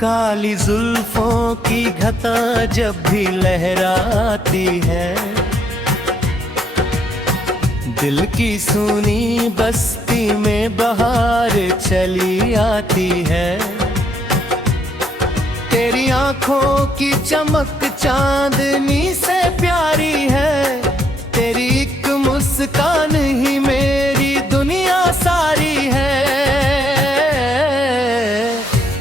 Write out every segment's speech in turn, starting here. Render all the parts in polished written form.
काली जुल्फों की घटा जब भी लहराती है, दिल की सुनी बस्ती में बहार चली आती है। तेरी आंखों की चमक चांदनी से प्यारी है, तेरी एक मुस्कान ही मेरी दुनिया सारी है।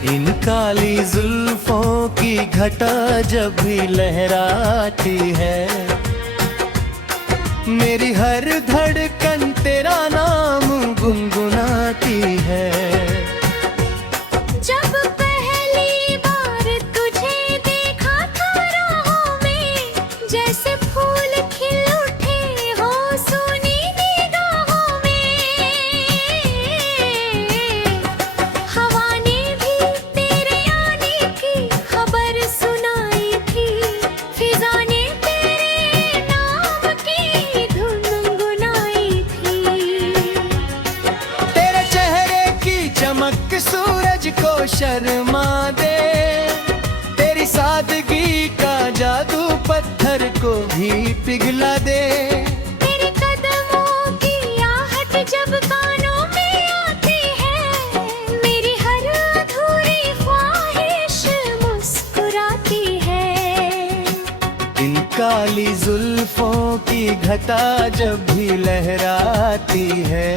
इन काली जुल्फों की घटा जब भी लहराती है, मेरी हर धड़कन तेरा नाम गुनगुनाती है। जब पहली बार तुझे देखा था राहों में, जैसे फूल खिल उठे हो सोनी निगाहों में। हवा ने भी तेरे आने की खबर सुनाई थी, फिजा ने तेरे नाम की धुन गुनगुनाई थी। तेरे चेहरे की चमक सूरज को शर्मा दे, तेरी सादगी का जादू पत्थर को भी पिघला दे। तेरे कदमों की आहट जब कानों में आती है, मेरी हर अधूरी ख्वाहिश मुस्कुराती है। इन काली जुल्फों की घटा जब भी लहराती है,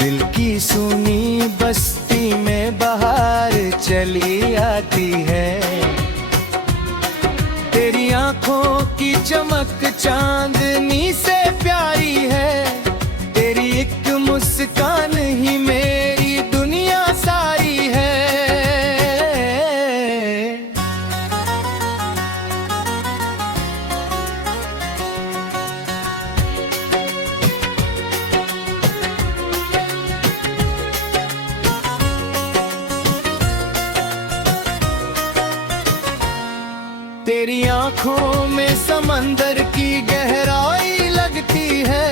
दिल की सुनी बस्ती में बहार चली आती है। तेरी आंखों की चमक चांदनी से प्यारी है, तेरी एक मुस्कान ही मेरी दुनिया सारी है। तेरी आंखों में समंदर की गहराई लगती है,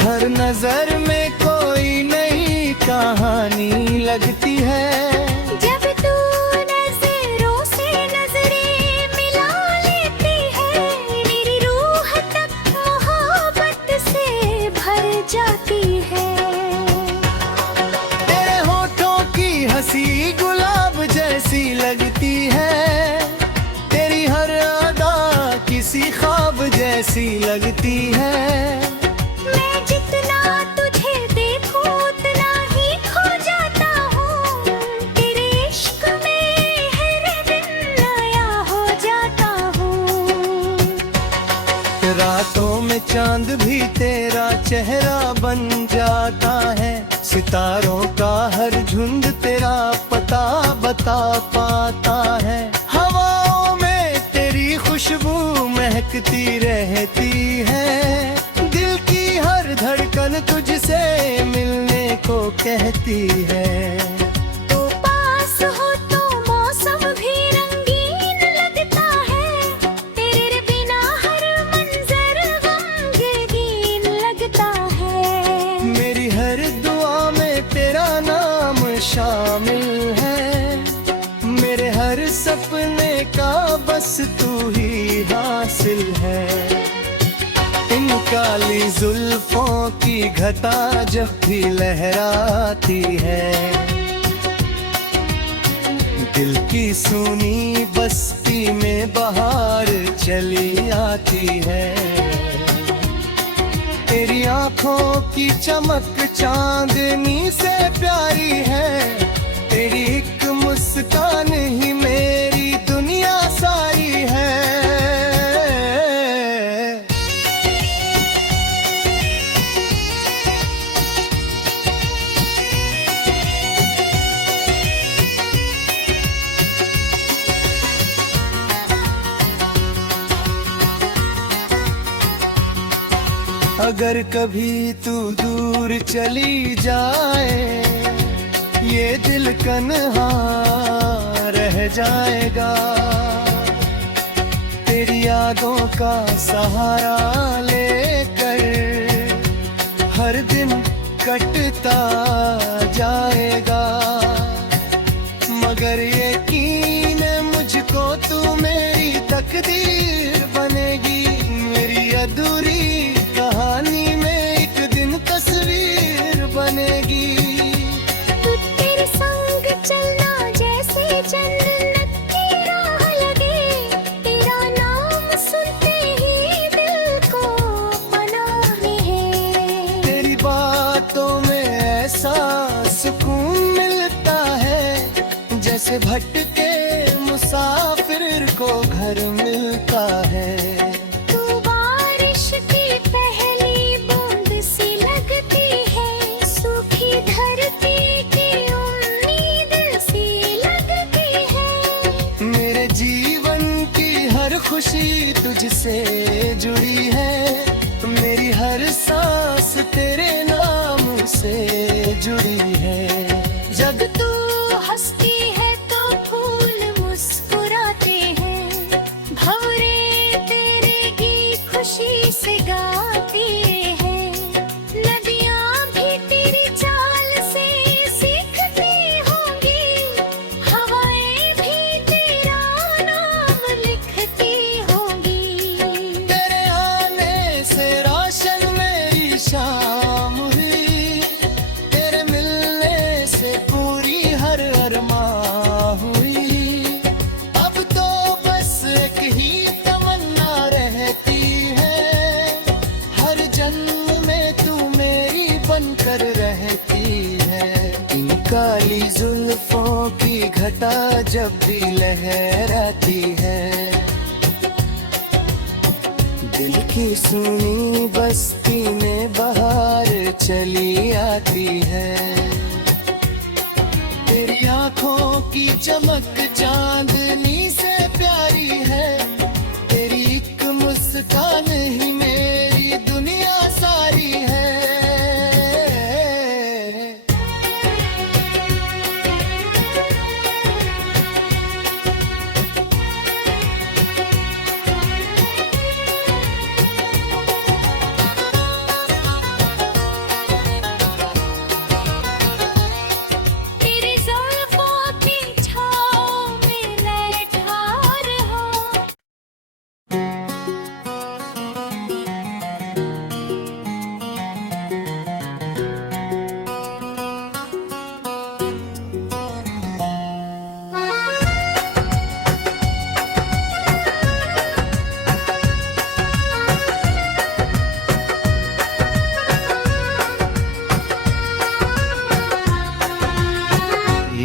हर नजर में कोई नई कहानी लगती है। जब तू नजरों से नजरें मिला लेती है, मेरी रूह तक मोहब्बत से भर जाती है। तेरे होठों की हंसी गुलाब जैसी लगती है, तेरी हर अदा किसी ख्वाब जैसी लगती है। मैं जितना तुझे देखूं उतना ही खो जाता हूँ, तेरे इश्क में हर दिन नया हो जाता हूँ। रातों में चांद भी तेरा चेहरा बन जाता है, सितारों का हर झुंड तेरा पता बता पाता है। हवाओं में तेरी खुशबू महकती रहती है, दिल की हर धड़कन तुझसे मिलने को कहती है। तू पास हो तो मौसम भी रंगीन लगता है, तेरे बिना हर मंजर गमगीन लगता है। मेरी हर दुआ में तेरा नाम शामिल है, मेरे हर सपने का बस तू ही हासिल है। इन काली जुल्फों की घटा जब भी लहराती है, दिल की सुनी बस्ती में बहार चली आती है। तेरी आंखों की चमक चांदनी से प्यारी है, तेरी एक मुस्कान ही मेरी दुनिया सारी है। अगर कभी तू दूर चली जाए, ये दिल कन्हा रह जाएगा। तेरी यादों का सहारा लेकर हर दिन कटता जाएगा। खुशी तुझसे जुड़ी है, मेरी हर सांस तेरे नाम से जुड़ी है। जब तू हंसती है तो फूल मुस्कुराते हैं, भंवरे तेरे गीत खुशी से गाती हैं। नदियाँ भी तेरी चाल से सीखती होंगी, हवाएं भी तेरा नाम लिखती होंगी। तेरे आने से रोशन मेरी शाम हुई, तेरे मिलने से पूरी हर अरमां हुई। अब तो बस एक ही तमन्ना रहती है, हर जन्म में तू मेरी बनकर रहती है। इन काली जुल्फों की घटा जब भी लहराती है, दिल की सुनी बस्ती में बहार चली आती है। तेरी आंखों की चमक चांदनी से प्यारी है, तेरी एक मुस्कान ही मेरी दुनिया सारी है। तेरी जुल्फों की छाँव में मैं ठार हूँ।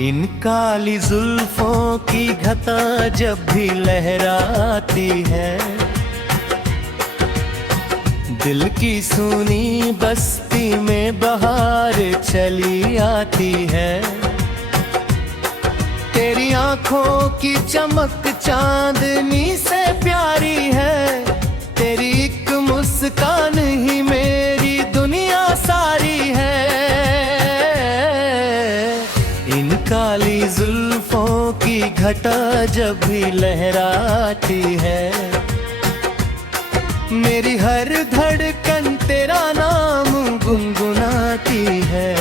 इन काली जुल्फों की घटा जब भी लहराती है, दिल की सुनी बस्ती में बहार चली आती है। तेरी आंखों की चमक चांदनी से प्यारी है, तेरी एक मुस्कान ही मेरी दुनिया सारी है। इन काली जुल्फों की घटा जब भी लहराती है, मेरी हर धड़कन तेरा नाम गुनगुनाती है।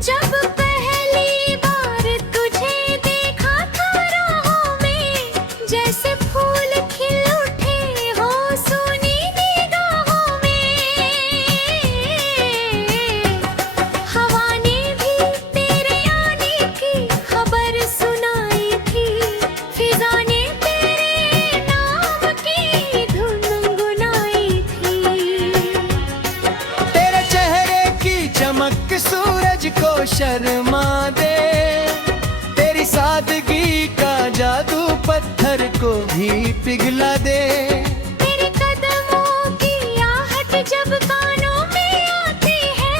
जब पहली बार तुझे देखा था राहों में, जैसे फूल खिल उठे हो सोनी निगाहों में। हवा ने भी तेरे आने की खबर सुनाई थी, फिजा ने तेरे नाम की धुन गुनगुनाई थी। तेरे चेहरे की चमक सूरज को शर्मा दे, तेरी सादगी का जादू पत्थर को भी पिघला दे। तेरे कदमों की आहट जब कानों में आती है,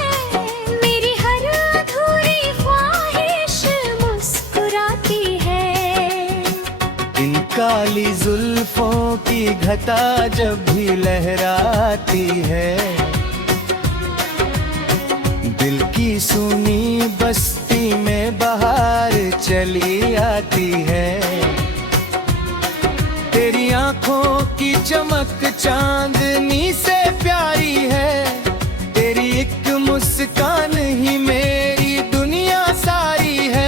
मेरी हर अधूरी ख्वाहिश मुस्कुराती है। इन काली जुल्फों की घटा जब भी लहराती है, दिल की सुनी बस्ती में बहार चली आती है। तेरी आंखों की चमक चांदनी से प्यारी है, तेरी एक मुस्कान ही मेरी दुनिया सारी है।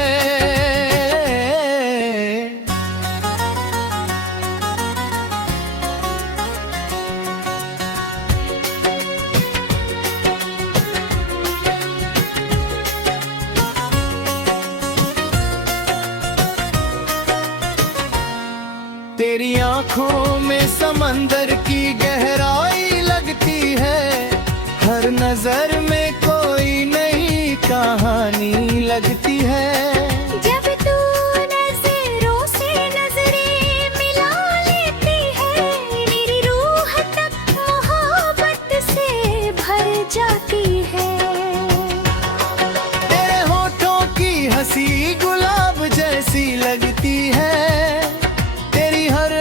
तेरी आंखों में समंदर की गहराई लगती है, हर नजर में कोई नई कहानी लगती है। जब तू नजरों से नजरें मिला लेती है, मेरी रूह तक मोहब्बत से भर जाती है। तेरे होठों की हंसी गुलाब जैसी लगती है, तेरी हर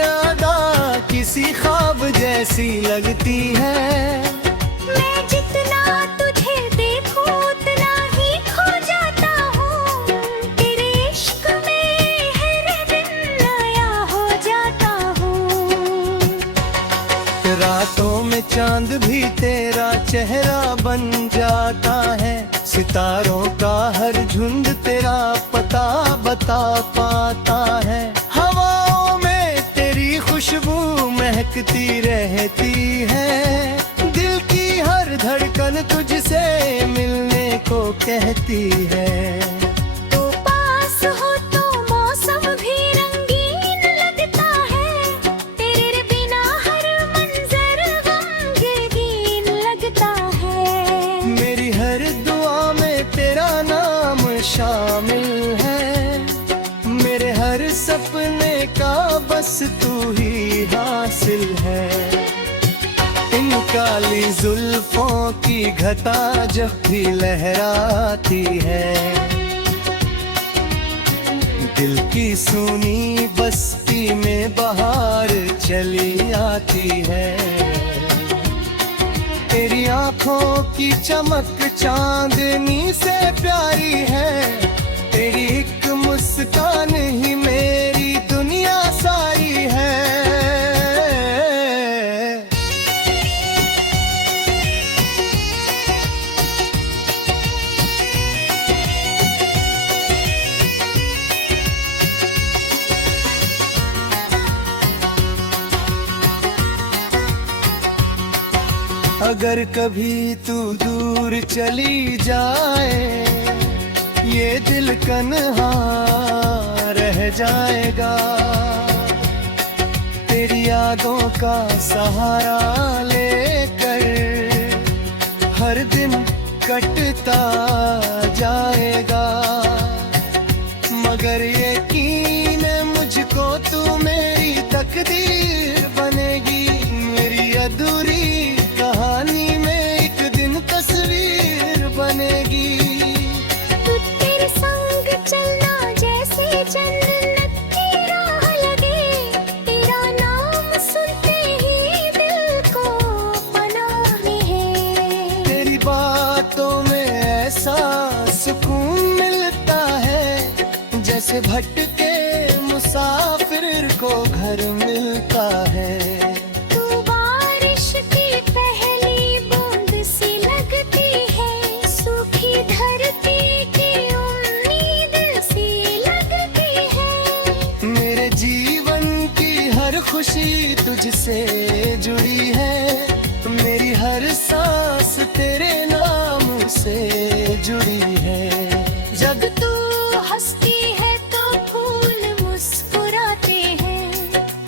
में चांद भी तेरा चेहरा बन जाता है, सितारों का हर झुंड तेरा पता बता पाता है। हवाओं में तेरी खुशबू महकती रहती है, दिल की हर धड़कन तुझसे मिलने को कहती है। तू पास हो तो मौसम भी रंगीन लगता है, तेरे बिना हर मंजर गमगीन लगता है। मेरी हर दुआ में तेरा नाम शामिल है, मेरे हर सपने का बस तू ही हासिल है। इन काली जुल्फों की घटा जब भी लहराती है, दिल की सूनी बस्ती में बहार चली आती है। तेरी आंखों की चमक चांदनी से प्यारी है, तेरी एक मुस्कान ही मेरी दुनिया सारी है। अगर कभी तू दूर चली जाए, ये दिल कन्हा रह जाएगा। तेरी यादों का सहारा लेकर हर दिन कटता जाएगा। मगर यकीन है मुझको तू मेरी तकदीर बनेगी, मेरी अधूरी कहानी में एक दिन तस्वीर बनेगी। तू तेरे संग चलना जैसे जन्नत की राह लगे, तेरा नाम सुनते ही दिल को पनाह है। तेरी बातों में ऐसा सुकून मिलता है, जैसे भटके मुसाफिर को घर मिलता है। तू बारिश की पहली बूंद सी लगती है, सूखी धरती की उम्मीद सी लगती है। मेरे जीवन की हर खुशी तुझसे जुड़ी है, मेरी हर सांस तेरे नाम से जुड़ी है। जब तू हंसती है तो फूल मुस्कुराते हैं,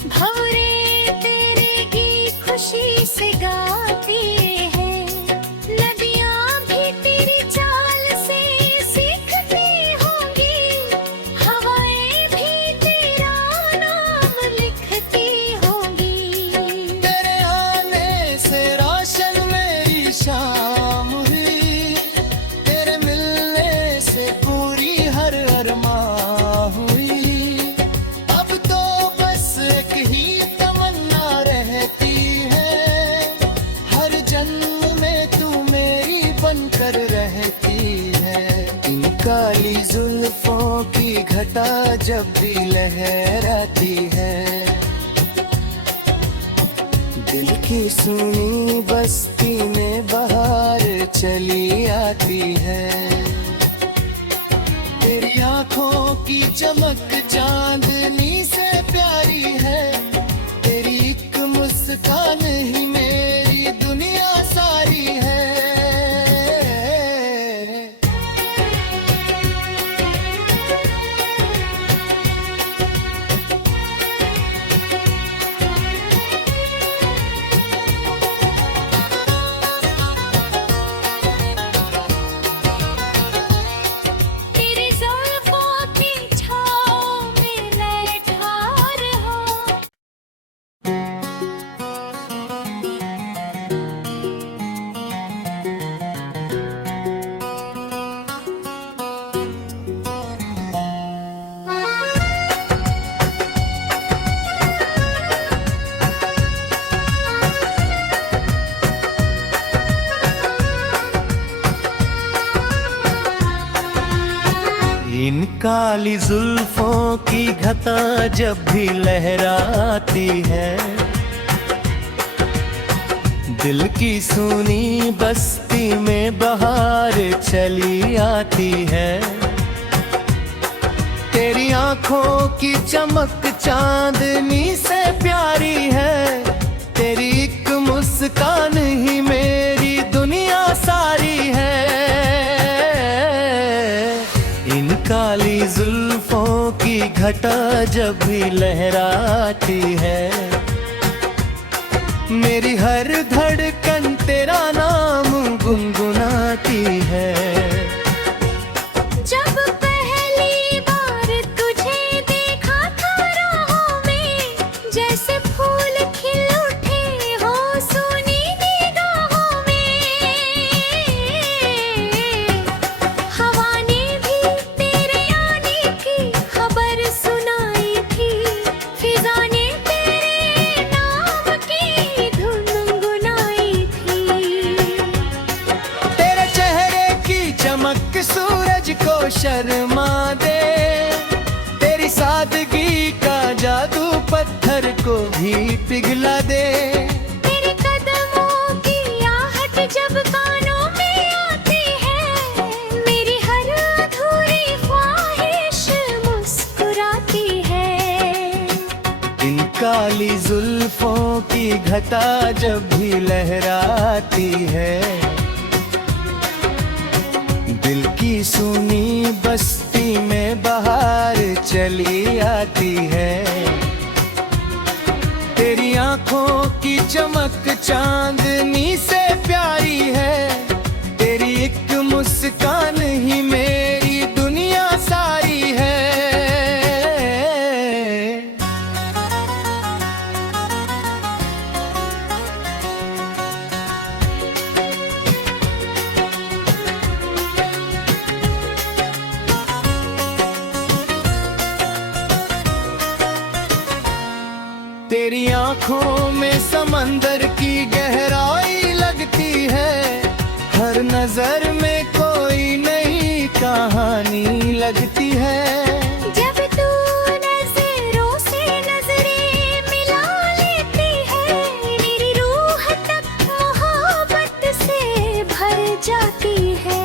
भंवरे तेरे गीत खुशी से गाती हैं। नदियाँ भी तेरी चाल से सीखती होंगी, हवाएं भी तेरा नाम लिखती होंगी। तेरे आने से रोशन मेरी शाम हुई, तेरे मिलने से पूरी हर अरमां हुई। अब तो बस एक ही तमन्ना रहती है, हर जन्म में तू मेरी बनकर रहती है। इन काली जुल्फों की घटा जब भी लहराती है, दिल की सुनी बस्ती में बहार चली आती है। तेरी आंखों की चमक चांदनी से प्यारी है, तेरी एक मुस्कान ही मेरी दुनिया सारी है। तेरी जुल्फों की छाँव में मैं ठार हूँ। इन काली जुल्फों की घटा जब भी लहराती है, दिल की सुनी बस्ती में बहार चली आती है। तेरी आंखों की चमक चांदनी से प्यारी है। तेरी एक मुस्कान ही मेरी दुनिया सारी है। इन काली जुल्फों की घटा जब भी लहराती है, मेरी हर धड़कन तेरा नाम गुनगुनाती है। जब पहली बार तुझे देखा था राहों में, जैसे फूल खिल उठे हो सोनी निगाहों में। हवा ने भी तेरे आने की खबर सुनाई थी, फिजा ने तेरे नाम की धुन गुनगुनाई थी। तेरे चेहरे की चमक सूरज को शर्मा दे। तेरी सादगी का जादू पत्थर को भी पिघला दे। तेरे कदमों की आहट जब कानों में आती है, मेरी हर अधूरी ख्वाहिश मुस्कुराती है। इन काली जुल्फों की घटा जब भी लहराती है, दिल की सुनी बस्ती में बहार चली आती है। तेरी आंखों की चमक चांदनी से प्यारी है। तेरी एक मुस्कान ही मेरी दुनिया सारी है। तेरी आंखों में समंदर की गहराई लगती है। हर नजर में कोई नई कहानी लगती है। जब तू नजरों से नजरें मिला लेती है, मेरी रूह तक मोहब्बत से भर जाती है।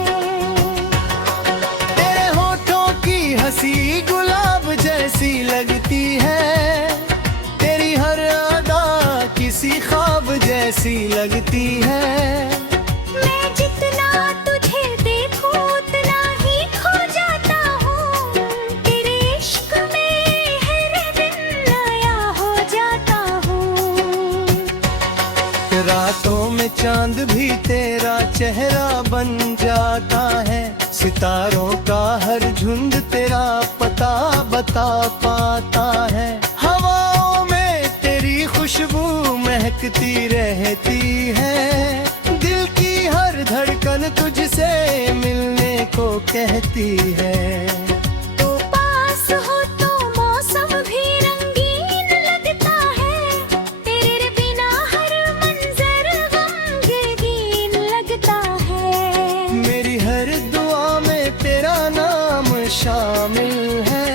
तेरे होठों की हंसी गुलाब जैसी लगती है। तेरी हर अदा किसी ख्वाब जैसी लगती है। मैं जितना तुझे देखूं उतना ही खो जाता हूँ। तेरे इश्क में हर दिन नया हो जाता हूँ। रातों में चांद भी तेरा चेहरा बन जाता है। सितारों का हर झुंड तेरा पता बता पाता है। हवाओं में तेरी खुशबू महकती रहती है। दिल की हर धड़कन तुझसे मिलने को कहती है। तू पास हो तो मौसम भी रंगीन लगता है। तेरे बिना हर मंजर गमगीन लगता है। मेरी हर दुआ में तेरा नाम शामिल है।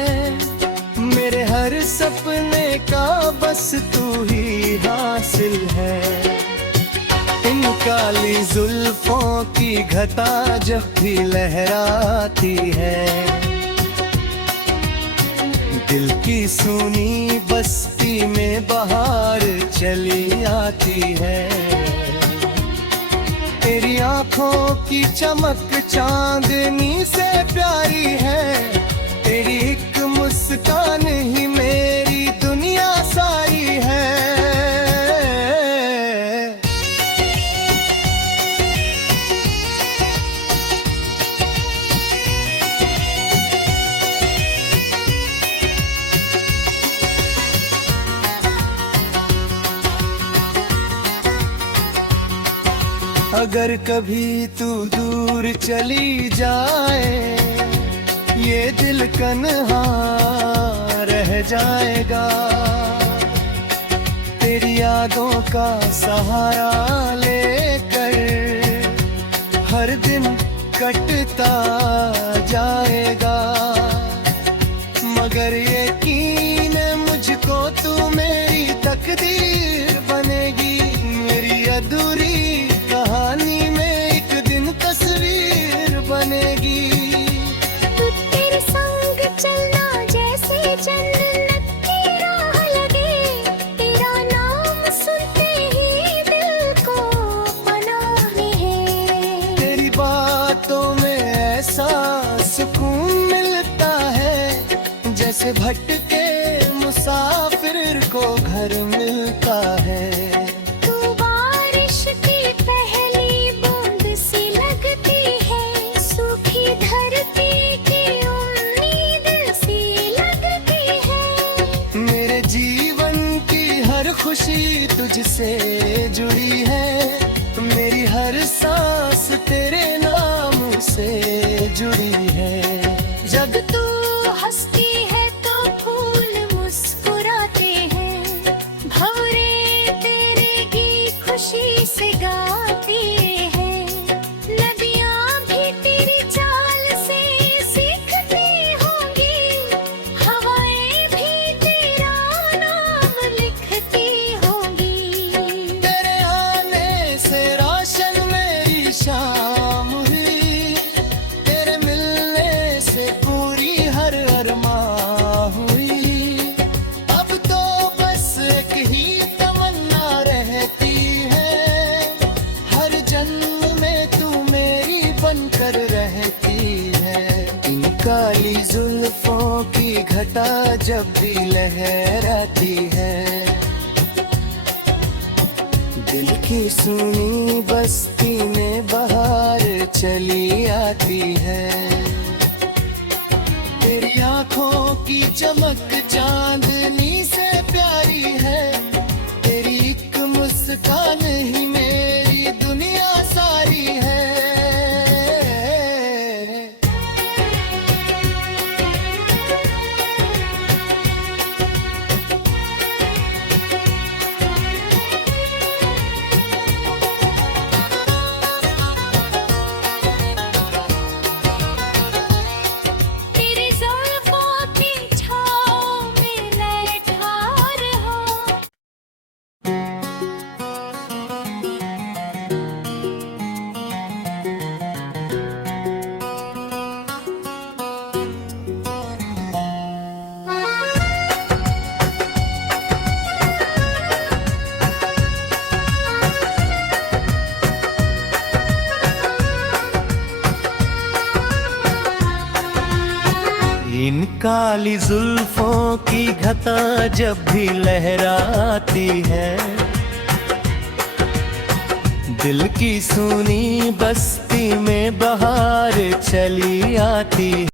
मेरे हर सपने का बस तू ही हासिल है। इन काली जुल्फों की घटा जब भी लहराती है, दिल की सुनी बस्ती में बहार चली आती है। तेरी आंखों की चमक चांदनी से प्यारी है। तेरी एक मुस्कान ही मेरी दुनिया सारी है। अगर कभी तू दूर चली जाए, ये दिल कन्हा रह जाएगा। तेरी यादों का सहारा लेकर हर दिन कटता जाएगा। मगर यकीन है मुझको तू मेरी तकदीर बनेगी। मेरी अधूरी भटके मुसाफिर को घर मिलता है। तू बारिश की पहली बूंद सी लगती है, सूखी धरती की उम्मीद सी लगती है। मेरे जीवन की हर खुशी तुझसे जुड़ी है, मेरी हर सांस तेरे नाम से जुड़ी है। जब तू हंसती है तो फूल मुस्कुराते हैं, भंवरे तेरे गीत खुशी से गाती हैं। नदियाँ भी तेरी चाल से सीखती होंगी, हवाएं भी तेरा नाम लिखती होंगी। तेरे आने से रोशन मेरी शाम हुई, तेरे मिलने से पूरी हर अरमां हुई। अब तो बस एक ही तमन्ना रहती है, हर जन्म में तू मेरी बनकर रहती है। इन काली जुल्फों की घटा जब भी लहराती है, दिल की सुनी बस्ती में बहार चली आती है। तेरी आंखों की चमक चांदनी से प्यारी है, तेरी एक मुस्कान ही मेरी दुनिया सारी है। तेरी जुल्फों की छाँव में मैं ठार हूँ। इन काली जुल्फों की घटा जब भी लहराती है, दिल की सुनी बस्ती में बहार चली आती है।